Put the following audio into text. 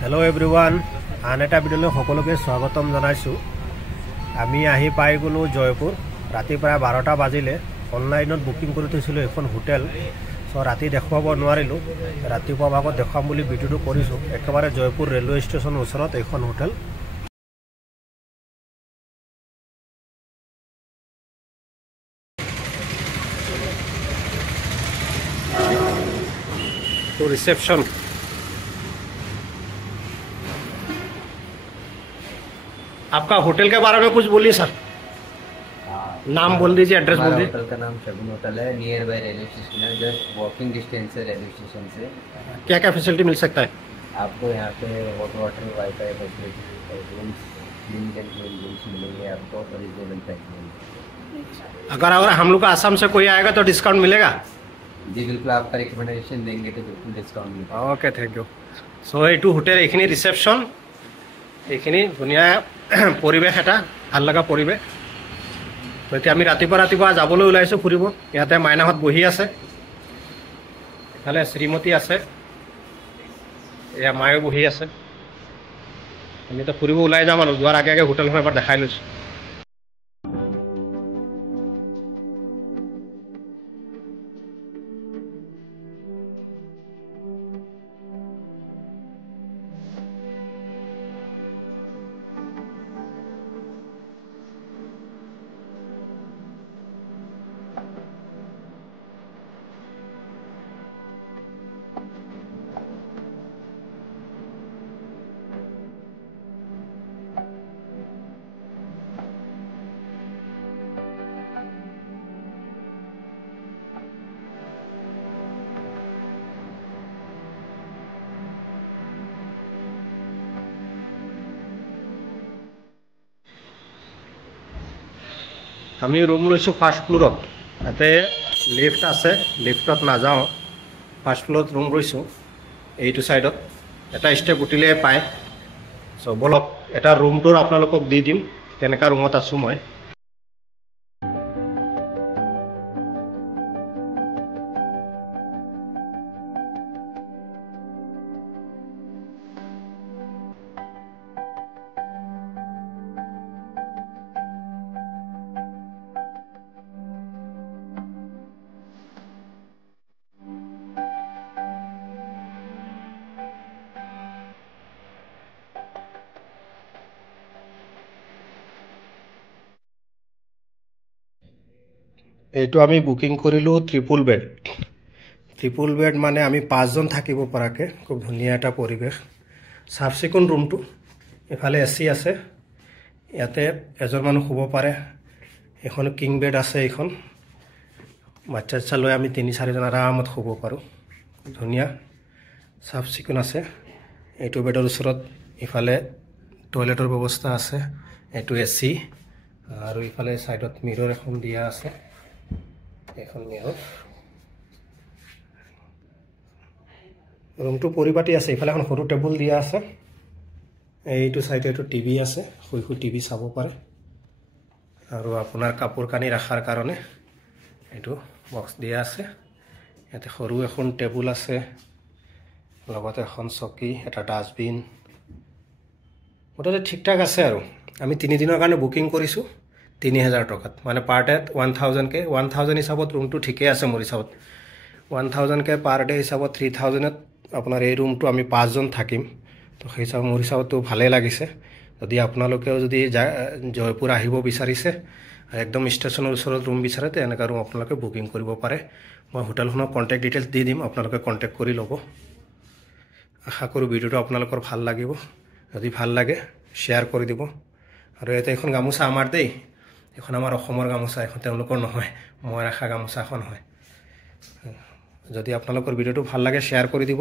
Hello everyone आन एटा video सकलोके स्वागतम जनाइछु। आमी आहि पाइ गलो जयपुर राति प्राय 12टा बाजिले ऑनलाइनत बुकिंग करि थैसिलो एखन होटेल सो राति देखुवाब नोवारिलो रातिपुवा भागत देखाम बुली भिडिओটো करिछु। एकेबारे जयपुर रेलवे स्टेशन ओसरत एखन होटेल तो रिसेप्शन आपका होटल के बारे में कुछ बोलिए सर। नाम बोल दीजिए, एड्रेस बोल दीजिए। होटल का नाम शगुन होटल है, नियर बाय रेलवे स्टेशन है, जस्ट वॉकिंग डिस्टेंस है रेलवे स्टेशन से। क्या क्या फैसिलिटी मिल सकता है आपको यहाँ पे वाटर वाईफाई फैसिलिटी रूम्स मिलेंगे आपको और रिजनेबल प्राइस में। अगर हम लोग आसाम से कोई आएगा तो डिस्काउंट मिलेगा? जी बिल्कुल, आपका रिकमेंडेशन देंगे तो बिल्कुल डिस्काउंट मिलेगा। Okay thank you. सो এইটো হোটেল এইখিনি ৰিসেপশন এইখিনি ধুনীয়া পৰিৱেশ এটা ভাল লগা পৰিৱেশ। তো এতিয়া আমি ৰাতিপুৱা যাবলৈ ওলাইছো ফুৰিব। ইয়াতে মাইনাহত বহি আছে, ইফালে শ্ৰীমতী আছে, এয়া মায়ো বহি আছে। আমি তো ফুৰিব ওলাই যাম আৰু যোৱাৰ আগে আগে হোটেলখন এবাৰ দেখাই লৈছো। আমি রুম লৈছো ফার্স্ট ফ্লোরত। তাতে লিফট আছে, লিফটত নাযাওঁ, ফার্স্ট ফ্লোরত রুম লৈছো। এইটো সাইডত এটা স্টেপ উঠিলে পায়। সো বলক এটা ৰুমটোৰ আপোনালোকক দি দিম কেনেকা ৰুমত আছো মই। এইটো আমি বুকিং কৰিলো ট্ৰিপল বেড। ট্ৰিপল বেড মানে আমি 5 জন থাকিব পৰাকে খুব ধুনীয়া এটা পৰিৱেশ। সাফ চিকুণ ৰুমটো, এফালে এসি আছে, ইয়াতে এজন মানুহ শুব পাৰে। এখন কিং বেড আছে, এইখন বাচ্চা লৈ আমি 3-4 জন আৰামত শুব পাৰো। ধুনীয়া সাফ চিকুণ আছে। এইটো বেডৰ ওচৰত ইফালে টয়লেটৰ ব্যৱস্থা আছে, এইটো এসি আৰু ইফালে সাইডত মিৰৰ এখন দিয়া আছে। এখন মিৰৰ, ৰুমটো পৰিপাটি আছে। ইফালে এখন সৰু টেবুল দিয়া আছে, এইটো সাইডে এইটো টিভি আছে, শুই টিভি চাব পাৰে। আৰু আপোনাৰ কাপোৰ কানি ৰাখাৰ কাৰণে এইটো বক্স দিয়া আছে। ইয়াতে সৰু এখন টেবুল আছে, লগতে এখন চকী, এটা ডাষ্টবিন, মুঠতে ঠিকঠাক আছে। আৰু আমি 3 দিনৰ কাৰণে বুকিং কৰিছো 3000 টকাত, মানে পাৰ ডে 1000 কে। 1000 হিসাবত ৰুমটো ঠিকই আছে মোৰ হিসাবত। 1000 কে পাৰ ডে হিসাবত 3000ত আপোনাৰ এই ৰুমটো আমি 5 জন থাকিম। তো সেই হিসাব মোৰ হিসাবতো ভালে লাগিছে। যদি আপোনালোকেও যদি জয়পুৰ আহিব বিচাৰিছে একদম ষ্টেচনৰ ওচৰত ৰুম বিচাৰে তে এনেকা ৰুম আপোনালোকে বুকিং কৰিব পাৰে। মই হোটেলখনৰ কন্টেক্ট ডিটেইলছ দি দিম, আপোনালোকে কন্টেক্ট কৰি ল'ব। আশা কৰো ভিডিওটো আপোনালোকৰ ভাল লাগিব। যদি ভাল লাগে শেয়াৰ কৰি দিব। আৰু এটা এখন গামোচা আমাৰ দেই, এখন আমাৰ অসমৰ গামোচা, এখন তেওঁলোকৰ নহয়, মই ৰাখা গামোচা এখন হয়। যদি আপোনালোকৰ ভিডিওটো ভাল লাগে শেয়াৰ কৰি দিব।